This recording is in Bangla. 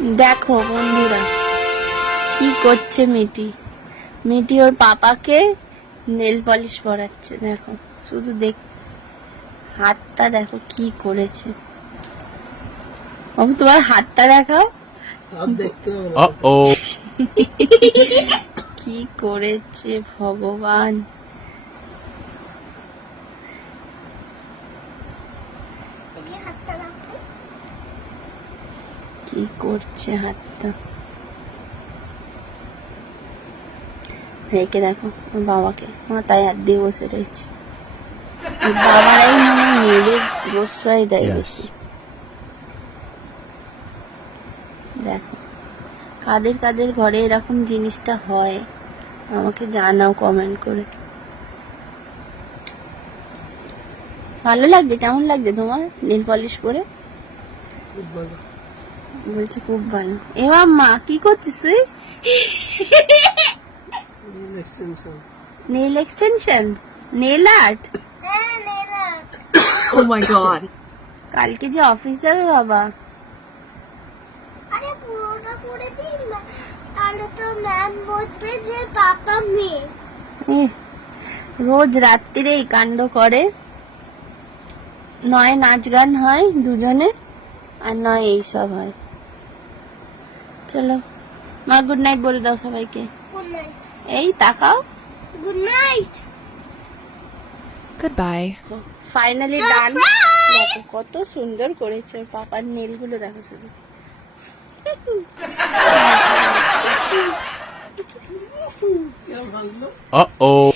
দেখো বন্ধুরা কি করছে মিটি। মিটি ওর পাপাকে নেল পলিশ পরাচ্ছে। দেখো শুধু দেখ, হাতটা দেখো কি করেছে। তোমার হাতটা দেখাও কি করেছে ভগবান। কি করছে হাতটা, রেখে দেখো ওর বাবাকে মাথায় হাত দিয়ে বসে রয়েছে। বাবারাই মনে মেয়েদের প্রশ্রয় দেয় বেশি। দেখো কাদের কাদের ঘরে এরকম জিনিসটা হয় আমাকে জানাও কমেন্ট করে। ভালো লাগছে? কেমন লাগছে তোমার নেল পলিশ পরে? বলছে খুব ভালো। এ মা কি করছিস তুই? Nail extension, nail art. Oh my god. কালকে যে অফিস যাবে বাবা। আরে পুরোটা করে দিই না, তাহলে তো ম্যাম বলবে যে পাপা মেয়ে। রোজ রাত্রিরে এই কাণ্ড করে, নয় নাচ গান হয় দুজনে, আর নয় এইসব হয়। চলো মা গুড নাইট বলে দাও সবাইকে। Good night. এই তাকাও, গুড নাইট। Goodbye. ফাইনালি ডান। দেখো কত সুন্দর করেছে ওর পাপার নেল গুলো, দেখো শুধু। Uh-oh.